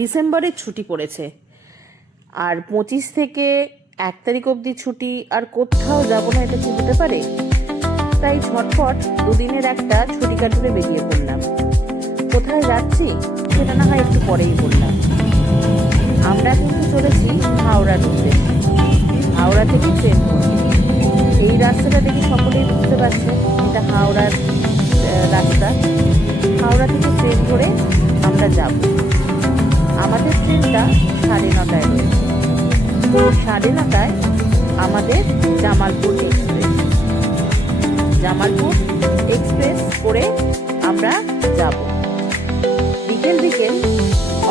ডিসেম্বরের ছুটি পড়েছে, আর 25 থেকে 1 তারিখ অবধি ছুটি, আর কোথাও যাবো না, এটা কি হতে পারে? তাই ঝটপট দুদিনের একটা ছুটি কাটুরে বেরিয়ে পড়লাম। কোথায় যাচ্ছি সেটা না হয় একটু পরেই বললাম। আমরা কিন্তু চলেছি হাওড়ার উদ্দেশ্যে। হাওড়া থেকে ট্রেন ধরব। এই রাস্তাটা দেখে সকলেই বুঝতে পারছে এটা হাওড়ার রাস্তা। হাওড়া থেকে ট্রেন ধরে আমরা যাব। আমাদের ট্রেনটা 9:30টায় রয়েছে। 9:30টায় আমাদের জামালপুর এক্সপ্রেস। জামালপুর এক্সপ্রেস করে আমরা যাব। বিকেল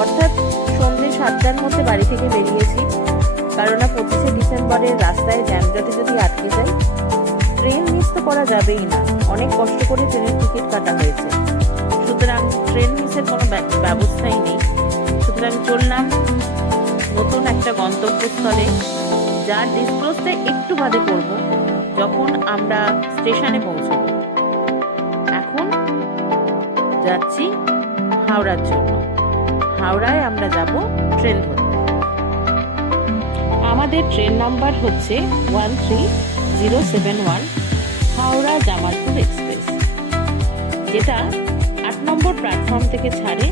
অর্থাৎ সন্ধ্যে 7টার মধ্যে বাড়ি থেকে বেরিয়েছি, কারণ 25শে ডিসেম্বরের রাস্তায় জ্যামজটে যদি আটকে যাই, ট্রেন মিস তো করা যাবেই না। অনেক কষ্ট করে ট্রেনের টিকিট কাটা হয়েছে, সুতরাং ট্রেন মিসের কোনো ব্যবস্থাই নেই। সুতরাং চললাম নতুন একটা গন্তব্যস্থলে, যার ডিসক্লোজটা একটু বাদে করব যখন আমরা স্টেশনে পৌঁছব। এখন যাচ্ছি হাওড়ার জন্য। হাওড়ায় আমরা যাব ট্রেন ধরতে। আমাদের ট্রেন নাম্বার হচ্ছে 13071 হাওড়া জামালপুর এক্সপ্রেস, যেটা 8 নম্বর প্ল্যাটফর্ম থেকে ছাড়ে।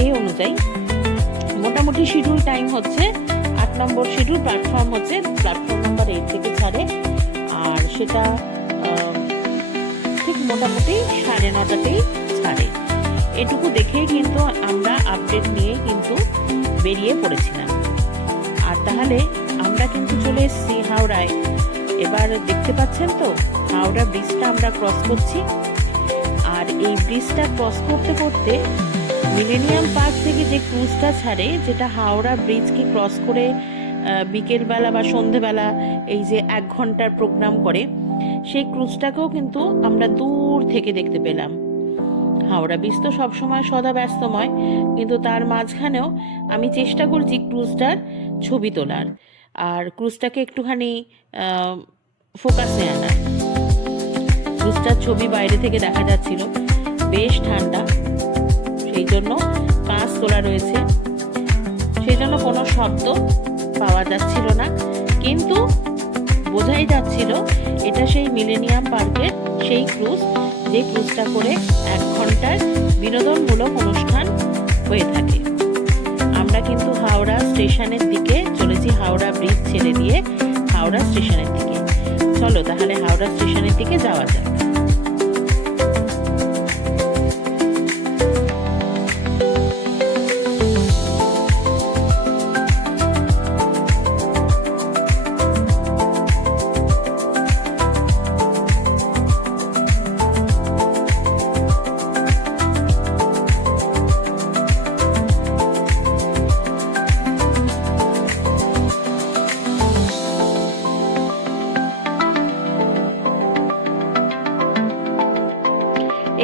এই অনুযায়ী মোটামুটি শিডিউল টাইম হচ্ছে 8 নম্বর শিডিউল প্ল্যাটফর্ম হচ্ছে প্ল্যাটফর্ম নাম্বার 8 থেকে ছাড়ে, আর সেটা ঠিক মোটামুটি 9:30টাতেই ছাড়ে। এটুকু দেখেই কিন্তু আমরা আপডেট নিয়ে কিন্তু বেরিয়ে পড়েছিলাম। আর তাহলে আমরা কিন্তু চলে এসেছি হাওড়ায়। এবার দেখতে পাচ্ছেন তো হাওড়া ব্রিজটা আমরা ক্রস করছি। আর এই ব্রিজটা ক্রস করতে করতে মিলেনিয়াম পার্ক থেকে যে ক্রুজটা ছাড়ে, যেটা হাওড়া ব্রিজকে ক্রস করে বিকেলবেলা বা সন্ধেবেলা এই যে 1 ঘন্টার প্রোগ্রাম করে, সেই ক্রুজটাকেও কিন্তু আমরা দূর থেকে দেখতে পেলাম। হাওড়া ব্রিজ তো সবসময় সদা ব্যস্তময়, কিন্তু তার মাঝখানেও আমি চেষ্টা করছি ক্রুজটার ছবি তোলার, আর ক্রুজটাকে একটুখানি ফোকাসে আনার। ক্রুজটার ছবি বাইরে থেকে দেখা যাচ্ছিল, বেশ ঠান্ডা, সেই জন্য কাঁচ তোলা রয়েছে, সেই জন্য কোনো শব্দ পাওয়া যাচ্ছিল না, কিন্তু বোঝাই যাচ্ছিল এটা সেই মিলেনিয়াম পার্কের সেই ক্রুজ, যে ক্রুজটা করে 1 ঘন্টার বিনোদনমূলক অনুষ্ঠান হয়ে থাকে। আমরা কিন্তু হাওড়া স্টেশনের দিকে চলেছি, হাওড়া ব্রিজ ছেড়ে দিয়ে হাওড়া স্টেশনের দিকে। চলো তাহলে হাওড়া স্টেশনের দিকে যাওয়া যাক।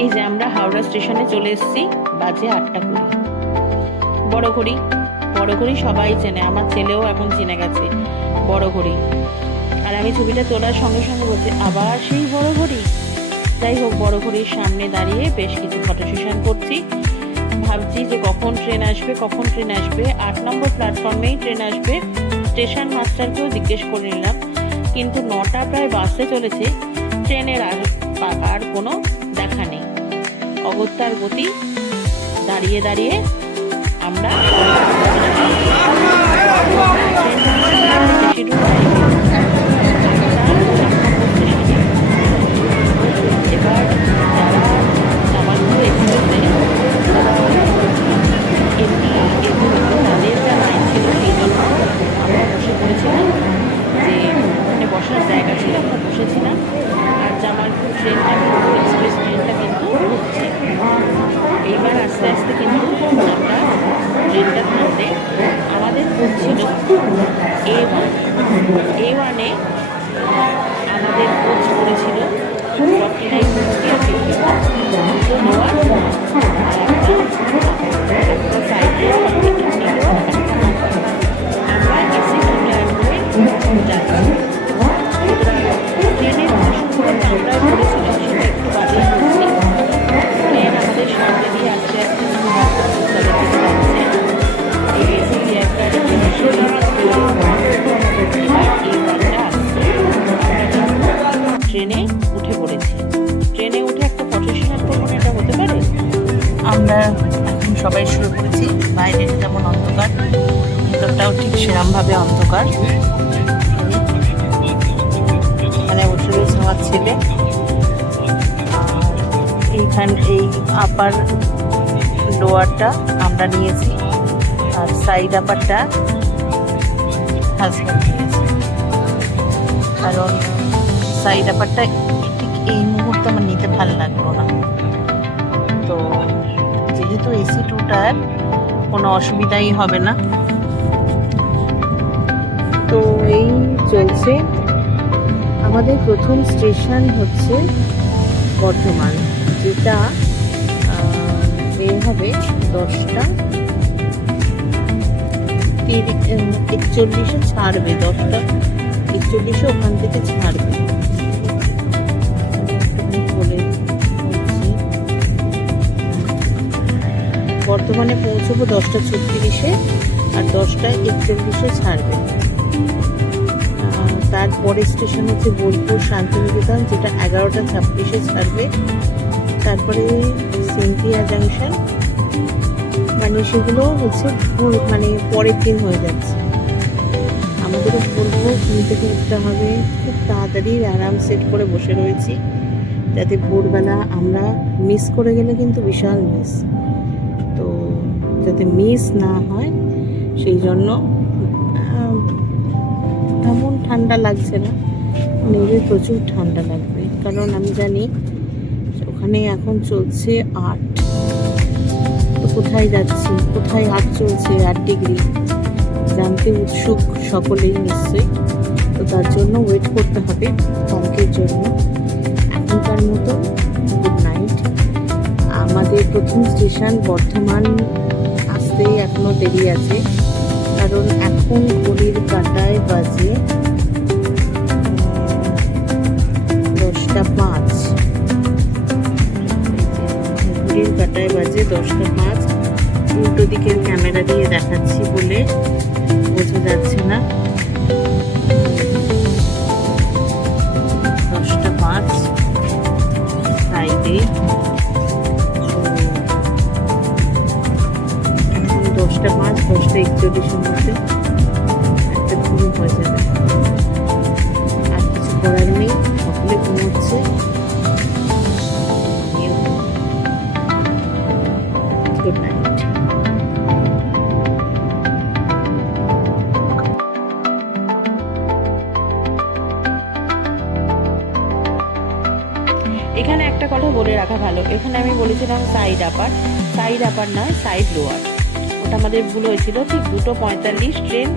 এই যে আমরা হাওড়া স্টেশনে চলে এসেছি, বাজে 8:20। বড় ঘড়ি সবাই চেনে, আমার ছেলেও এখন চিনে গেছে বড় ঘড়ি। আর আমি ছবিটা তোলার সঙ্গে সঙ্গে বলছি, আবার সেই বড় ঘড়ি। যাই হোক, বড় ঘড়ির সামনে দাঁড়িয়ে বেশ কিছু ফটো সেশন করছি। ভাবছি যে কখন ট্রেন আসবে। 8 নম্বর প্ল্যাটফর্মেই ট্রেন আসবে। স্টেশন মাস্টারকেও জিজ্ঞেস করে নিলাম, কিন্তু 9টা প্রায় বাসে চলেছে, ট্রেনের আর কোনো দেখা নেই। অগত্যার গতি, দাঁড়িয়ে দাঁড়িয়ে আমরা এবার যারা জামালপুর এক্সপ্রেসে এমনি তাদের যা লাইন ছিল, সেই জন্য আমরা বসে পড়েছিলাম, যে ওখানে বসার জায়গা ছিল, আমরা বসেছিলাম। আর জামালপুর ট্রেনটা কিন্তু এক্সপ্রেস ট্রেনটা কিন্তু ঢুকছে। এইবার আস্তে আস্তে কিন্তু আমরা ট্রেনটা থামতে আমাদের পৌঁছিল A1-এ আমাদের কোচ করেছিল 49 আমরা এখন সবাই শুয়ে পড়েছি। বাইরে যেমন অন্ধকার, ভিতরটাও ঠিক সেরমভাবে অন্ধকার। এখানে বসে রয়েছে আমার ছেলে, আর এই আপার লোয়ারটা আমরা নিয়েছি, আর সাইড আপারটা হাজব্যান্ড নিয়েছে। কারণ সাইড আপারটা ঠিক এই মুহূর্তে আমার নিতে ভালো লাগলো না। তো যেহেতু এসি টুটার কোনো অসুবিধাই হবে না, তো এই চলছে। আমাদের প্রথম স্টেশন হচ্ছে বর্ধমান, যেটা বের হবে 10:41 ছাড়বে, 10:41 ওখান থেকে ছাড়বে। বর্তমানে পৌঁছবো 10:36 আর 10:41 ছাড়বে। তারপরে স্টেশন হচ্ছে বোলপুর শান্তিনিকেতন, যেটা 11:26 ছাড়বে। তারপরে সিনথিয়া জাংশন, মানে সেগুলো হচ্ছে মানে পরের দিন হয়ে যাচ্ছে। আমাদেরও বলবো ঘুম থেকে উঠতে হবে, খুব তাড়াতাড়ি অ্যালার্ম সেট করে বসে রয়েছি, যাতে ভোরবেলা আমরা মিস করে গেলে কিন্তু বিশাল মিস, তো যাতে মিস না হয় সেই জন্য। তেমন ঠান্ডা লাগছে না, নেমে প্রচুর ঠান্ডা লাগবে, কারণ আমি জানি ওখানে এখন চলছে 8। তো কোথায় যাচ্ছি, কোথায় 8 চলছে, 8 ডিগ্রি, জানতে উৎসুক সকলেই নিশ্চয়ই। তো তার জন্য ওয়েট করতে হবে অঙ্কের জন্য। এখনকার মতো গুড নাইট। আমাদের প্রথম স্টেশন বর্ধমান আসতে এখনো দেরি আছে, কারণ এখন ঘড়ির কাঁটায় বাজে 10:05। ঘড়ির কাঁটায় বাজে 10:05। উল্টো দিকের ক্যামেরা দিয়ে দেখাচ্ছি বলে বোঝা যাচ্ছে না। 10:05 ফ্রাইডে। 10:05, 10:41 মধ্যে একটা ঘুম হয়ে যাবে। আর কিছু করার নেই, সকলে ঘুমোচ্ছে। Good night. এখানে একটা কথা বলে রাখা ভালো, এখানে আমি বলেছিলাম সাইড আপার নয়, সাইড লোয়ার। ওটা আমাদের ভুল হয়েছিল। ঠিক 2:45 ট্রেন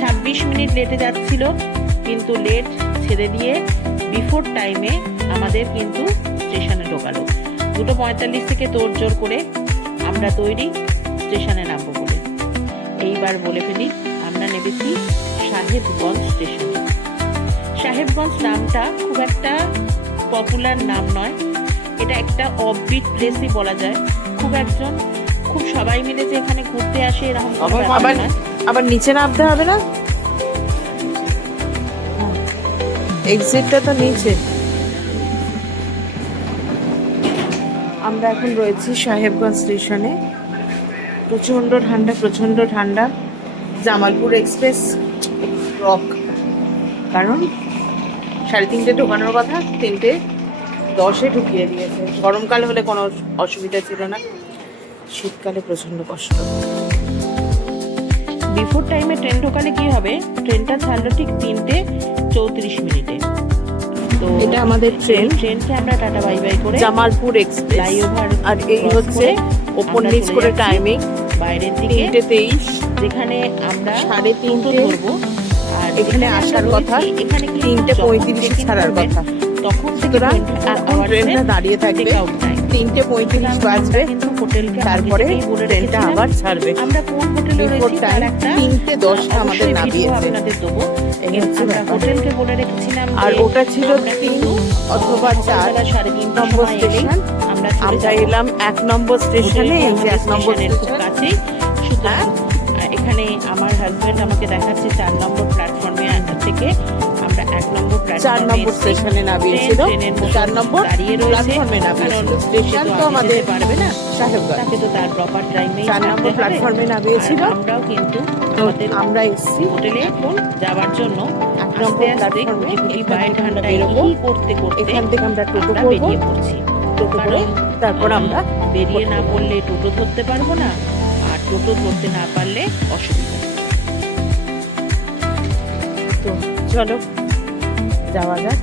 26 মিনিট লেটে যাচ্ছিল, কিন্তু লেট ছেড়ে দিয়ে বিফোর টাইমে আমাদের কিন্তু স্টেশনে ঢোকালো। 2:45 থেকে তোড়জোড় করে আমরা তৈরি স্টেশনে নামবো বলে। এইবার বলে ফেলি, আমরা নেমেছি সাহেবগঞ্জ স্টেশনে। সাহেবগঞ্জ নামটা খুব একটা পপুলার নাম নয়, এটা একটা অফবিট প্লেসই বলা যায়। খুব সবাই মিলে যে এখানে ঘুরতে আসে এরকম আবার নিচে নামতে হবে না, এক্সিটটা তো নিচে। আমরা এখন রয়েছি সাহেবগঞ্জ স্টেশনে। প্রচন্ড ঠান্ডা। জামালপুর এক্সপ্রেস রক, কারণ 3:30 ঢোকানোর কথা, 3:10 ঢুকিয়ে দিয়েছে। গরমকাল হলে কোনো অসুবিধা ছিল না, শীতকালে প্রচন্ড কষ্ট। বিফোর টাইমে ট্রেন ঢোকালে কি হবে, ট্রেনটা ছাড়লো ঠিক 3:34 তো এটা আমাদের ট্রেনকে আমরা টাটা বাই বাই করে জামালপুর এক্সপ্রেস ফ্লাইওভার, আর এই হচ্ছে ওপর নিচ করে টাইমিং। বাইরের দিকে 3:23, যেখানে আমরা 3:30 ধরবো, আর এখানে আসার কথা এখানে 3:35 ছাড়ার কথা। তখন এখন ট্রেনটা দাঁড়িয়ে থাকবে, 3:35 বাজবে, তারপরে ট্রেনটা আবার ছাড়বে। আমরা কোন হোটেলে রয়েছি তার একটা 3:10 আমাদের নামিয়েছে, আপনাদের দেবো। আমরা হোটেলকে বলে রেখেছিলাম, আর ওটা ছিল 3 অথবা 4 নম্বর স্টেশন। আমরা এলাম 1 নম্বর স্টেশনে, এই যে 1 নম্বর খুব কাছেই। সুতরাং এখানে আমার হাজব্যান্ড আমাকে দেখাচ্ছে 4 নম্বর প্ল্যাটফর্মে থেকে আমরা 1 নম্বর 4 নম্বর স্টেশনে নামিয়েছিল, ট্রেনের মতো 4 নম্বর দাঁড়িয়ে রয়েছে। প্ল্যাটফর্মে নামিয়েছিল। স্টেশন তো আমাদের পারবে না, সাহেবগঞ্জ। তাকে তো তার প্রপার টাইমে 4 নম্বর প্ল্যাটফর্মে নামিয়েছিল। আমরাও কিন্তু তো আমাদের আমরা এসছি হোটেলে এখন যাওয়ার জন্য 1 নম্বর প্ল্যাটফর্মে। এখান থেকে আমরা বেরোবো, করতে করতে এখান থেকে আমরা টোটো আমরা করবো, বেরিয়ে পড়ছি। টোটো করে তারপর আমরা বেরিয়ে না পড়লে টোটো ধরতে পারবো না, আর টোটো ধরতে না পারলে অসুবিধা। তো চলো যাওয়া যাক।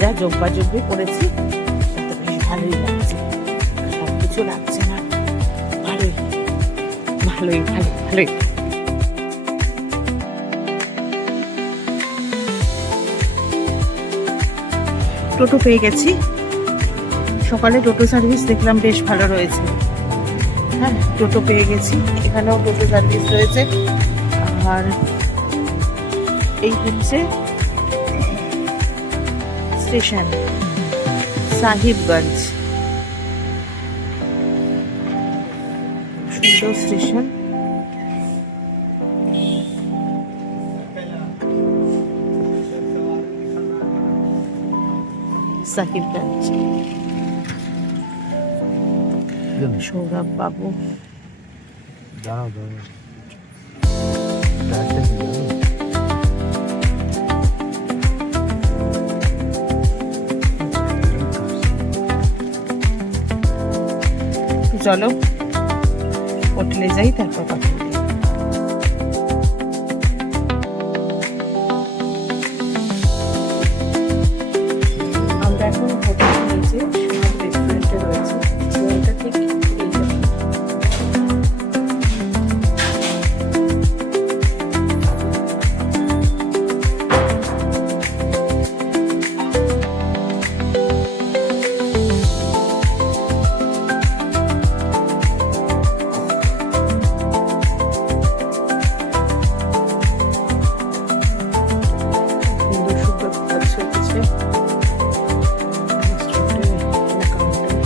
যা জব্বা জব্বি করেছি তো বেশ ভালোই লাগছে, সব কিছু লাগছে না, ভালোই ভালোই ভালো ভালোই। টোটো পেয়ে গেছি, সকালে টোটো সার্ভিস দেখলাম বেশ ভালো রয়েছে। হ্যাঁ, টোটো পেয়ে গেছি, এখানেও টোটো সার্ভিস রয়েছে। আর এই হচ্ছে স্টেশন সাহিবগঞ্জ, সুন্দর স্টেশন। সাহিবগঞ্জ। সৌরভ বাবু চলো হোটেলে যাই, তারপর কথা বলি। আমরা এখন হোটেলে নিচে সব রেস্টুরেন্টে রয়েছে, রেস্টুরেন্টটা ঠিক এই জায়গায়। সুন্দর সুন্দর কাজ হচ্ছে রেস্টুরেন্টের কাউন্টারে।